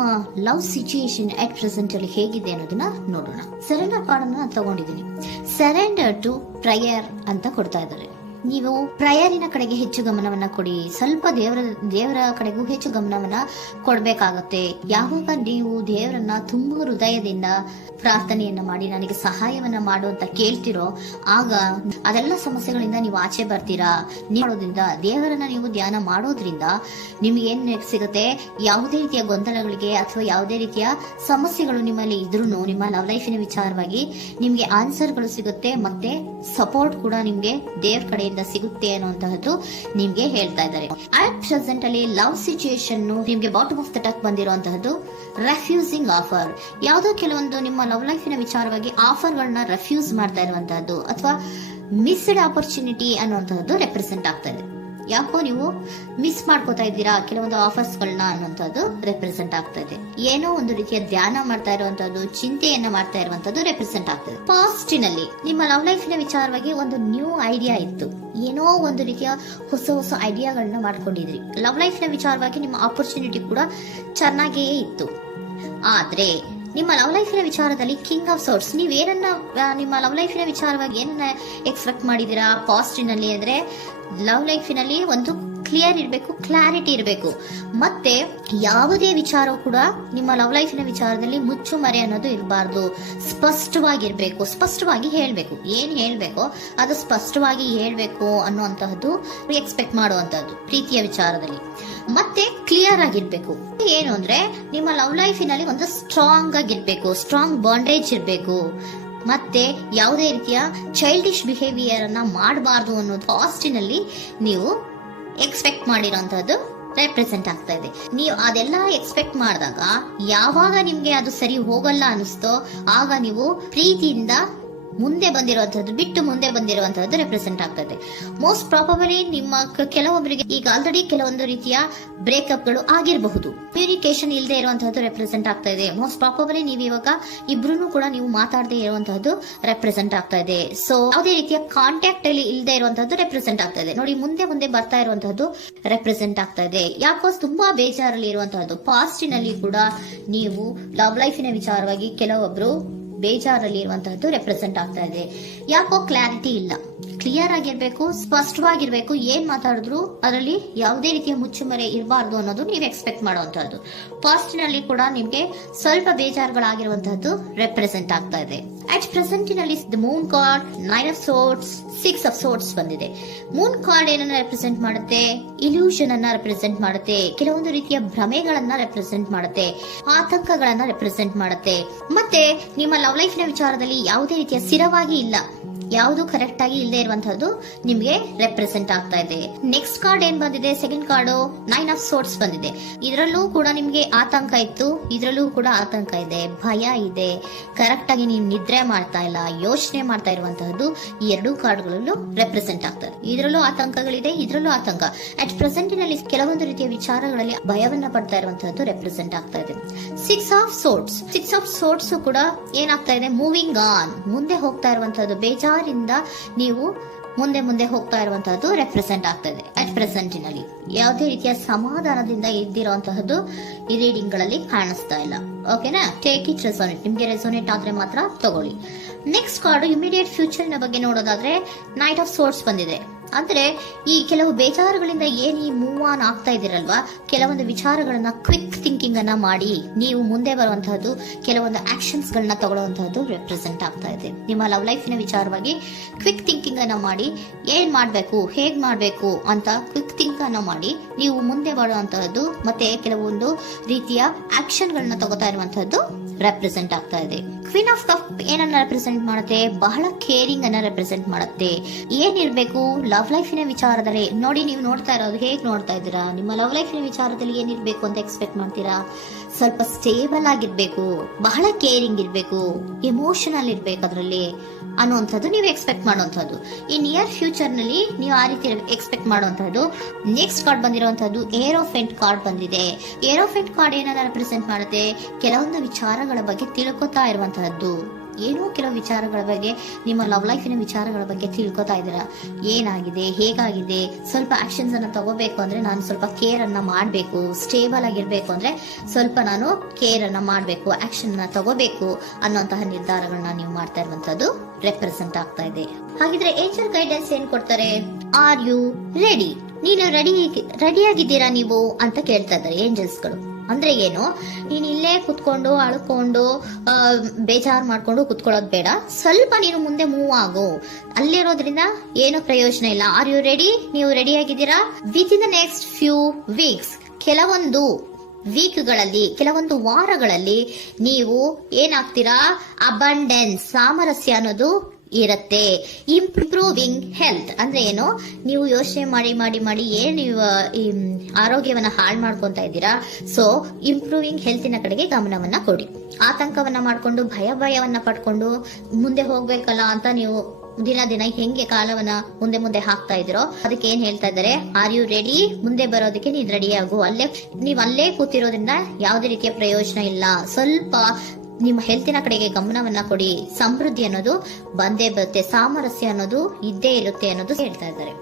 ನಿಮ್ಮ love situation at present ಅಲ್ಲಿ ಹೇಗಿದೆ ಅನ್ನೋದನ್ನ ನೋಡೋಣ. ಸರೆಂಡರ್ ಕಾರ್ಡ್ ಅನ್ನ ತಗೊಂಡಿದ್ದೀನಿ. ಸರೆಂಡರ್ ಟು ಪ್ರಯರ್ ಅಂತ ಕೊಡ್ತಾ ಇದ್ದಾರೆ. ನೀವು ಪ್ರಯರಿನ ಕಡೆಗೆ ಹೆಚ್ಚು ಗಮನವನ್ನ ಕೊಡಿ. ಸ್ವಲ್ಪ ದೇವರ ಕಡೆಗೂ ಹೆಚ್ಚು ಗಮನವನ್ನ ಕೊಡ್ಬೇಕಾಗತ್ತೆ. ಯಾವಾಗ ನೀವು ದೇವರನ್ನ ತುಂಬ ಹೃದಯದಿಂದ ಪ್ರಾರ್ಥನೆಯನ್ನ ಮಾಡಿ ನನಗೆ ಸಹಾಯವನ್ನ ಮಾಡು ಅಂತ ಕೇಳ್ತಿರೋ, ಆಗ ಅದೆಲ್ಲ ಸಮಸ್ಯೆಗಳಿಂದ ನೀವು ಆಚೆ ಬರ್ತೀರಾ. ಮಾಡೋದ್ರಿಂದ, ದೇವರನ್ನ ನೀವು ಧ್ಯಾನ ಮಾಡೋದ್ರಿಂದ ನಿಮ್ಗೆ ಏನ್ ಸಿಗುತ್ತೆ, ಯಾವುದೇ ರೀತಿಯ ಗೊಂದಲಗಳಿಗೆ ಅಥವಾ ಯಾವುದೇ ರೀತಿಯ ಸಮಸ್ಯೆಗಳು ನಿಮ್ಮಲ್ಲಿ ಇದ್ರೂ ನಿಮ್ಮ ಲವ್ ಲೈಫಿನ ವಿಚಾರವಾಗಿ ನಿಮ್ಗೆ ಆನ್ಸರ್ಗಳು ಸಿಗುತ್ತೆ. ಮತ್ತೆ ಸಪೋರ್ಟ್ ಕೂಡ ನಿಮ್ಗೆ ದೇವ್ರ ಕಡೆಯಿಂದ ಸಿಗುತ್ತೆ ಅನ್ನುವಂತಹದ್ದು ನಿಮ್ಗೆ ಹೇಳ್ತಾ ಇದ್ದಾರೆ. ಅಟ್ ಪ್ರೆಸೆಂಟ್ ಅಲ್ಲಿ ಲವ್ ಸಿಚುಯೇಷನ್ ನಿಮ್ಗೆ ಬಾಟಮ್ ಆಫ್ ದ ಟಕ್ ಬಂದಿರುವಂತಹದ್ದು ರೆಫ್ಯೂಸಿಂಗ್ ಆಫರ್. ಯಾವುದೋ ಕೆಲವೊಂದು ನಿಮ್ಮ ಲವ್ ಲೈಫಿನ ವಿಚಾರವಾಗಿ ಆಫರ್ ಗಳನ್ನ ರೆಫ್ಯೂಸ್ ಮಾಡ್ತಾ ಇರುವಂತಹದ್ದು ಅಥವಾ ಮಿಸ್ಡ್ ಆಪರ್ಚುನಿಟಿ ಅನ್ನುವಂತಹದ್ದು ರೆಪ್ರೆಸೆಂಟ್ ಆಗ್ತಾ ಇದೆ. ಯಾಕೋ ನೀವು ಮಿಸ್ ಮಾಡ್ಕೋತಾ ಇದ್ದೀರಾ ಕೆಲವೊಂದು ಆಫರ್ಸ್ ಗಳನ್ನ ಅನ್ನುವಂಥದ್ದು ರೆಪ್ರೆಸೆಂಟ್ ಆಗ್ತಾ ಇದೆ. ಏನೋ ಒಂದು ರೀತಿಯ ಧ್ಯಾನ ಮಾಡ್ತಾ ಇರುವಂತದ್ದು, ಚಿಂತೆಯನ್ನ ಮಾಡ್ತಾ ಇರುವಂತದ್ದು ರೆಪ್ರೆಸೆಂಟ್ ಆಗ್ತದೆ. ಪಾಸ್ಟಿನಲ್ಲಿ ನಿಮ್ಮ ಲವ್ ಲೈಫಿನ ವಿಚಾರವಾಗಿ ಒಂದು ನ್ಯೂ ಐಡಿಯಾ ಇತ್ತು, ಏನೋ ಒಂದು ರೀತಿಯ ಹೊಸ ಐಡಿಯಾಗಳನ್ನ ಮಾಡ್ಕೊಂಡಿದ್ರಿ. ಲವ್ ಲೈಫಿನ ವಿಚಾರವಾಗಿ ನಿಮ್ಮ ಆಪರ್ಚುನಿಟಿ ಕೂಡ ಚೆನ್ನಾಗಿಯೇ ಇತ್ತು. ಆದ್ರೆ ನಿಮ್ಮ ಲವ್ ಲೈಫಿನ ವಿಚಾರದಲ್ಲಿ ಕಿಂಗ್ ಆಫ್ ಸೋರ್ಸ್, ನೀವೇನನ್ನ ನಿಮ್ಮ ಲವ್ ಲೈಫಿನ ವಿಚಾರವಾಗಿ ಏನನ್ನ ಎಕ್ಸ್ಪೆಕ್ಟ್ ಮಾಡಿದೀರಾ ಪಾಸ್ಟಿನಲ್ಲಿ ಅಂದ್ರೆ, ಲವ್ ಲೈಫಿನಲ್ಲಿ ಒಂದು ಕ್ಲಿಯರ್ ಇರಬೇಕು, ಕ್ಲಾರಿಟಿ ಇರಬೇಕು. ಮತ್ತೆ ಯಾವುದೇ ವಿಚಾರ ಕೂಡ ನಿಮ್ಮ ಲವ್ ಲೈಫಿನ ವಿಚಾರದಲ್ಲಿ ಮುಚ್ಚುಮರೆ ಅನ್ನೋದು ಇರಬಾರ್ದು. ಸ್ಪಷ್ಟವಾಗಿರ್ಬೇಕು, ಸ್ಪಷ್ಟವಾಗಿ ಹೇಳ್ಬೇಕು. ಏನ್ ಹೇಳ್ಬೇಕೋ ಅದು ಸ್ಪಷ್ಟವಾಗಿ ಹೇಳ್ಬೇಕು ಅನ್ನುವಂತಹದ್ದು ಎಕ್ಸ್ಪೆಕ್ಟ್ ಮಾಡುವಂತಹದ್ದು ಪ್ರೀತಿಯ ವಿಚಾರದಲ್ಲಿ. ಮತ್ತೆ ಕ್ಲಿಯರ್ ಆಗಿರ್ಬೇಕು. ಏನು ಅಂದ್ರೆ ನಿಮ್ಮ ಲವ್ ಲೈಫಿನಲ್ಲಿ ಒಂದು ಸ್ಟ್ರಾಂಗ್ ಆಗಿರ್ಬೇಕು, ಸ್ಟ್ರಾಂಗ್ ಬಾಂಡೇಜ್ ಇರಬೇಕು. ಮತ್ತೆ ಯಾವುದೇ ರೀತಿಯ ಚೈಲ್ಡಿಶ್ ಬಿಹೇವಿಯರ್ ಅನ್ನ ಮಾಡಬಾರ್ದು ಅನ್ನೋದು ಪಾಸ್ಟಿನಲ್ಲಿ ನೀವು ಎಕ್ಸ್ಪೆಕ್ಟ್ ಮಾಡಿರೋಂಥದ್ದು ರೆಪ್ರೆಸೆಂಟ್ ಆಗ್ತಾ ಇದೆ. ನೀವು ಅದೆಲ್ಲ ಎಕ್ಸ್ಪೆಕ್ಟ್ ಮಾಡಿದಾಗ ಯಾವಾಗ ನಿಮ್ಗೆ ಅದು ಸರಿ ಹೋಗಲ್ಲ ಅನಿಸ್ತೋ ಆಗ ನೀವು ಪ್ರೀತಿಯಿಂದ ಮುಂದೆ ಬಂದಿರುವಂತಹದ್ದು ಬಿಟ್ಟು ಮುಂದೆ ಬಂದಿರುವಂತಹದ್ದು ರೆಪ್ರೆಸೆಂಟ್ ಆಗ್ತಾ ಇದೆ. ಮೋಸ್ಟ್ ಪ್ರಾಬಬಲಿ ನಿಮ್ಮ ಕೆಲವೊಬ್ಬರಿಗೆ ಈಗ ಆಲ್ರೆಡಿ ಕೆಲವೊಂದು ರೀತಿಯ ಬ್ರೇಕಪ್ ಗಳು ಆಗಿರಬಹುದು. ಕಮ್ಯುನಿಕೇಶನ್ ಇಲ್ಲದೆ ಇರುವಂತಹದ್ದು ರೆಪ್ರೆಸೆಂಟ್ ಆಗ್ತಾ ಇದೆ. ಮೋಸ್ಟ್ ಪ್ರಾಬಬಲಿ ನೀವು ಇವಾಗ ಇಬ್ರು ಕೂಡ ನೀವು ಮಾತಾಡದೆ ಇರುವಂತಹದ್ದು ರೆಪ್ರೆಸೆಂಟ್ ಆಗ್ತಾ ಇದೆ. ಸೊ ಯಾವುದೇ ರೀತಿಯ ಕಾಂಟ್ಯಾಕ್ಟ್ ಅಲ್ಲಿ ಇಲ್ಲದೆ ಇರುವಂತಹದ್ದು ರೆಪ್ರೆಸೆಂಟ್ ಆಗ್ತಾ ಇದೆ. ನೋಡಿ, ಮುಂದೆ ಬರ್ತಾ ಇರುವಂತಹದ್ದು ರೆಪ್ರೆಸೆಂಟ್ ಆಗ್ತಾ ಇದೆ. ಯಾಕೋ ತುಂಬಾ ಬೇಜಾರಲ್ಲಿ ಇರುವಂತಹದ್ದು. ಪಾಸ್ಟಿನಲ್ಲಿ ಕೂಡ ನೀವು ಲವ್ ಲೈಫಿನ ವಿಚಾರವಾಗಿ ಕೆಲವೊಬ್ರು ಬೇಜಾರಲ್ಲಿ ಇರುವಂತಹದ್ದು ರೆಪ್ರೆಸೆಂಟ್ ಆಗ್ತಾ ಇದೆ. ಯಾಕೋ ಕ್ಲಾರಿಟಿ ಇಲ್ಲ, ಕ್ಲಿಯರ್ ಆಗಿರ್ಬೇಕು, ಸ್ಪಷ್ಟವಾಗಿರ್ಬೇಕು. ಏನ್ ಮಾತಾಡಿದ್ರು ಅದರಲ್ಲಿ ಯಾವುದೇ ರೀತಿಯ ಮುಚ್ಚುಮರೆ ಇರಬಾರ್ದು ಅನ್ನೋದು ನೀವು ಎಕ್ಸ್ಪೆಕ್ಟ್ ಮಾಡುವಂತಹದ್ದು. ಪಾಸ್ಟಿನಲ್ಲಿ ಕೂಡ ನಿಮ್ಗೆ ಸ್ವಲ್ಪ ಬೇಜಾರುಗಳಾಗಿರುವಂತಹದ್ದು ರೆಪ್ರೆಸೆಂಟ್ ಆಗ್ತಾ ಇದೆ. ಅಟ್ ಪ್ರೆಸೆಂಟಿನಲ್ಲಿ moon card, 9 of swords, 6 of swords ಬಂದಿದೆ. ಮೂನ್ ಕಾರ್ಡ್ ಏನನ್ನ ರೆಪ್ರೆಸೆಂಟ್ ಮಾಡುತ್ತೆ? ಇಲ್ಯೂಷನ್ ಅನ್ನ ರೆಪ್ರೆಸೆಂಟ್ ಮಾಡುತ್ತೆ. ಕೆಲವೊಂದು ರೀತಿಯ ಭ್ರಮೆಗಳನ್ನ ರೆಪ್ರೆಸೆಂಟ್ ಮಾಡುತ್ತೆ, ಆತಂಕಗಳನ್ನ ರೆಪ್ರೆಸೆಂಟ್ ಮಾಡುತ್ತೆ. ಮತ್ತೆ ನಿಮ್ಮ ಲವ್ ಲೈಫಿನ ವಿಚಾರದಲ್ಲಿ ಯಾವುದೇ ರೀತಿಯ ಸ್ಥಿರವಾಗಿ ಇಲ್ಲ, ಯಾವುದು ಕರೆಕ್ಟ್ ಆಗಿ ಇಲ್ಲದೆ ಇರುವಂತಹದ್ದು ನಿಮ್ಗೆ ರೆಪ್ರೆಸೆಂಟ್ ಆಗ್ತಾ ಇದೆ. ನೆಕ್ಸ್ಟ್ ಕಾರ್ಡ್ ಏನ್ ಬಂದಿದೆ? ಸೆಕೆಂಡ್ ಕಾರ್ಡ್ 9 ಆಫ್ ಸೋರ್ಟ್ಸ್ ಬಂದಿದೆ. ಇದರಲ್ಲೂ ಕೂಡ ನಿಮ್ಗೆ ಆತಂಕ ಇತ್ತು, ಇದರಲ್ಲೂ ಕೂಡ ಆತಂಕ ಇದೆ, ಭಯ ಇದೆ, ಕರೆಕ್ಟ್ ಆಗಿ ನೀವು ನಿದ್ರೆ ಮಾಡ್ತಾ ಇಲ್ಲ, ಯೋಚನೆ ಮಾಡ್ತಾ ಇರುವಂತಹದ್ದು ಈ ಎರಡೂ ಕಾರ್ಡ್ಗಳಲ್ಲೂ ರೆಪ್ರೆಸೆಂಟ್ ಆಗ್ತದೆ. ಇದರಲ್ಲೂ ಆತಂಕಗಳಿದೆ, ಇದರಲ್ಲೂ ಆತಂಕ. ಅಟ್ ಪ್ರೆಸೆಂಟಿನಲ್ಲಿ ಕೆಲವೊಂದು ರೀತಿಯ ವಿಚಾರಗಳಲ್ಲಿ ಭಯವನ್ನ ಪಡ್ತಾ ಇರುವಂತಹದ್ದು ರೆಪ್ರೆಸೆಂಟ್ ಆಗ್ತಾ ಇದೆ. 6 ಆಫ್ ಸೋರ್ಟ್ಸ್ ಕೂಡ ಏನಾಗ್ತಾ ಇದೆ? ಮೂವಿಂಗ್ ಆನ್, ಮುಂದೆ ಹೋಗ್ತಾ ಇರುವಂತಹದ್ದು. ಬೇಜಾರಿಂದ ನೀವು ಮುಂದೆ ಹೋಗ್ತಾ ಇರುವಂತಹದ್ದು ರೆಪ್ರೆಸೆಂಟ್ ಆಗ್ತಾ ಇದೆ. ಅಟ್ ಪ್ರೆಸೆಂಟಿನಲ್ಲಿ ಯಾವುದೇ ರೀತಿಯ ಸಮಾಧಾನದಿಂದ ಇದ್ದಿರುವಂತಹದ್ದು ಈ ರೀಡಿಂಗ್ ಗಳಲ್ಲಿ ಕಾಣಿಸ್ತಾ ಇಲ್ಲ. ಓಕೆನಾ? Take it resonate. ನಿಮ್ಗೆ ರೆಸೋನೇಟ್ ಆದ್ರೆ ಮಾತ್ರ ತಗೊಳ್ಳಿ. ನೆಕ್ಸ್ಟ್ ಕಾರ್ಡ್ ಇಮಿಡಿಯೇಟ್ ಫ್ಯೂಚರ್ ನ ಬಗ್ಗೆ ನೋಡೋದಾದ್ರೆ ನೈಟ್ ಆಫ್ ಸೋರ್ಟ್ಸ್ ಬಂದಿದೆ. ಅಂದ್ರೆ ಈ ಕೆಲವು ಬೇಜಾರುಗಳಿಂದ ಏನ್ ಈ ಮೂವ್ ಆನ್ ಆಗ್ತಾ ಇದಿರಲ್ವಾ, ಕೆಲವೊಂದು ವಿಚಾರಗಳನ್ನ ಕ್ವಿಕ್ ಥಿಂಕಿಂಗ್ ಅನ್ನ ಮಾಡಿ ನೀವು ಮುಂದೆ ಬರುವಂತಹದ್ದು, ಕೆಲವೊಂದು ಆಕ್ಷನ್ಸ್ ಗಳನ್ನ ತಗೊಳ್ಳುವಂತಹದ್ದು ರೆಪ್ರೆಸೆಂಟ್ ಆಗ್ತಾ ಇದೆ. ನಿಮ್ಮ ಲವ್ ಲೈಫಿನ ವಿಚಾರವಾಗಿ ಕ್ವಿಕ್ ಥಿಂಕಿಂಗ್ ಅನ್ನ ಮಾಡಿ ಏನ್ ಮಾಡ್ಬೇಕು, ಹೇಗ್ ಮಾಡ್ಬೇಕು ಅಂತ ಕ್ವಿಕ್ ಥಿಂಕ್ ಅನ್ನ ಮಾಡಿ ನೀವು ಮುಂದೆ ಬರುವಂತಹದ್ದು, ಮತ್ತೆ ಕೆಲವೊಂದು ರೀತಿಯ ಆಕ್ಷನ್ ಗಳನ್ನ ತಗೋತಾ ಇರುವಂತಹದ್ದು ರೆಪ್ರೆಸೆಂಟ್ ಆಗ್ತಾ ಇದೆ. ಕ್ವೀನ್ ಆಫ್ ಕಪ್ ಏನನ್ನ ರೆಪ್ರೆಸೆಂಟ್ ಮಾಡುತ್ತೆ? ಬಹಳ ಕೇರಿಂಗ್ ಅನ್ನ ರೆಪ್ರೆಸೆಂಟ್ ಮಾಡುತ್ತೆ. ಏನಿರ್ಬೇಕು ಲವ್ ಲೈಫಿನ ವಿಚಾರದಲ್ಲಿ? ನೋಡಿ, ನೀವು ನೋಡ್ತಾ ಇರೋದು ಹೇಗ್ ನೋಡ್ತಾ ಇದ್ದೀರಾ? ನಿಮ್ಮ ಲವ್ ಲೈಫಿನ ವಿಚಾರದಲ್ಲಿ ಏನಿರ್ಬೇಕು ಅಂತ ಎಕ್ಸ್ಪೆಕ್ಟ್ ಮಾಡ್ತೀರಾ? ಸ್ವಲ್ಪ ಸ್ಟೇಬಲ್ ಆಗಿರ್ಬೇಕು, ಬಹಳ ಕೇರಿಂಗ್ ಇರ್ಬೇಕು, ಎಮೋಷನಲ್ ಇರ್ಬೇಕು ಅದರಲ್ಲಿ ಅನ್ನುವಂಥದ್ದು ನೀವು ಎಕ್ಸ್ಪೆಕ್ಟ್ ಮಾಡುವಂಥದ್ದು. ಈ ನಿಯರ್ ಫ್ಯೂಚರ್ ನಲ್ಲಿ ನೀವು ಆ ರೀತಿ ಎಕ್ಸ್ಪೆಕ್ಟ್ ಮಾಡುವಂತಹದ್ದು. ನೆಕ್ಸ್ಟ್ ಕಾರ್ಡ್ ಬಂದಿರುವಂತಹದ್ದು ಏರೋಫೆಂಟ್ ಕಾರ್ಡ್ ಬಂದಿದೆ. ಏರೋಫೆಂಟ್ ಕಾರ್ಡ್ ಏನನ್ನ ರೆಪ್ರೆಸೆಂಟ್ ಮಾಡುತ್ತೆ? ಕೆಲವೊಂದು ವಿಚಾರಗಳ ಬಗ್ಗೆ ತಿಳ್ಕೊತಾ ಇರುವಂತಹದ್ದು. ಏನೋ ಕೆಲವು ವಿಚಾರಗಳ ಬಗ್ಗೆ, ನಿಮ್ಮ ಲವ್ ಲೈಫಿನ ವಿಚಾರಗಳ ಬಗ್ಗೆ ತಿಳ್ಕೊತಾ ಇದ್ದೀರಾ. ಏನಾಗಿದೆ, ಹೇಗಾಗಿದೆ, ಸ್ವಲ್ಪ ಆಕ್ಷನ್ಸ್ ಅನ್ನ ತಗೋಬೇಕು ಅಂದ್ರೆ ನಾನು ಸ್ವಲ್ಪ ಕೇರ್ ಅನ್ನ ಮಾಡಬೇಕು, ಸ್ಟೇಬಲ್ ಆಗಿರ್ಬೇಕು ಅಂದ್ರೆ ಸ್ವಲ್ಪ ನಾನು ಕೇರ್ ಅನ್ನ ಮಾಡಬೇಕು, ಆಕ್ಷನ್ ನ ತಗೋಬೇಕು ಅನ್ನುವಂತಹ ನಿರ್ಧಾರಗಳನ್ನ ನೀವು ಮಾಡ್ತಾ ಇರುವಂತದ್ದು ರೆಪ್ರೆಸೆಂಟ್ ಆಗ್ತಾ ಇದೆ. ಹಾಗಿದ್ರೆ ಏಂಜಲ್ ಗೈಡೆನ್ಸ್ ಏನ್ ಕೊಡ್ತಾರೆ? Are you ready? ನೀನು ರೆಡಿಯಾಗಿದ್ದೀರಾ ನೀವು ಅಂತ ಕೇಳ್ತಾ ಇದ್ದಾರೆ ಏಂಜಲ್ಸ್ಗಳು. ಅಂದ್ರೆ ಏನು, ನೀನ್ ಇಲ್ಲೇ ಕುತ್ಕೊಂಡು ಅಳ್ಕೊಂಡು ಬೇಜಾರ್ ಮಾಡ್ಕೊಂಡು ಕುತ್ಕೊಳ್ಳೋದು ಬೇಡ, ಸ್ವಲ್ಪ ನೀನು ಮುಂದೆ ಮೂವ್ ಆಗು. ಅಲ್ಲಿರೋದ್ರಿಂದ ಏನು ಪ್ರಯೋಜನ ಇಲ್ಲ. Are you ready? ನೀವು ರೆಡಿ ಆಗಿದ್ದೀರಾ? With in the next few weeks, ಕೆಲವೊಂದು ವೀಕ್ಗಳಲ್ಲಿ, ಕೆಲವೊಂದು ವಾರಗಳಲ್ಲಿ ನೀವು ಏನಾಗ್ತೀರಾ? ಅಬಂಡೆನ್ಸ್, ಸಾಮರಸ್ಯ ಅನ್ನೋದು ಇರತ್ತೆ. ಇಂಪ್ರೂವಿಂಗ್ ಹೆಲ್ತ್ ಅಂದ್ರೆ ಏನು, ನೀವು ಯೋಚನೆ ಮಾಡಿ ಮಾಡಿ ಮಾಡಿ ಏನ್ ನೀವು ಈ ಆರೋಗ್ಯವನ್ನ ಹಾಳು ಮಾಡ್ಕೊಂತ ಇದ್ದೀರಾ. ಸೊ ಇಂಪ್ರೂವಿಂಗ್ ಹೆಲ್ತಿನ ಕಡೆಗೆ ಗಮನವನ್ನ ಕೊಡಿ. ಆತಂಕವನ್ನ ಮಾಡ್ಕೊಂಡು ಭಯವನ್ನ ಪಡ್ಕೊಂಡು ಮುಂದೆ ಹೋಗ್ಬೇಕಲ್ಲ ಅಂತ ನೀವು ದಿನ ಹೆಂಗೆ ಕಾಲವನ್ನ ಮುಂದೆ ಹಾಕ್ತಾ ಇದ್ದೀರೋ ಅದಕ್ಕೆ ಏನ್ ಹೇಳ್ತಾ ಇದ್ದಾರೆ? Are you ready? ಮುಂದೆ ಬರೋದಕ್ಕೆ ನೀನ್ ರೆಡಿ ಆಗು. ನೀವ್ ಅಲ್ಲೇ ಕೂತಿರೋದ್ರಿಂದ ಯಾವುದೇ ರೀತಿಯ ಪ್ರಯೋಜನ ಇಲ್ಲ. ಸ್ವಲ್ಪ ನಿಮ್ಮ ಹೆಲ್ತಿನ ಕಡೆಗೆ ಗಮನವನ್ನ ಕೊಡಿ. ಸಮೃದ್ಧಿ ಅನ್ನೋದು ಬಂದೇ ಬರುತ್ತೆ, ಸಾಮರಸ್ಯ ಅನ್ನೋದು ಇದ್ದೇ ಇರುತ್ತೆ ಅನ್ನೋದು ಹೇಳ್ತಾ ಇದ್ದಾರೆ.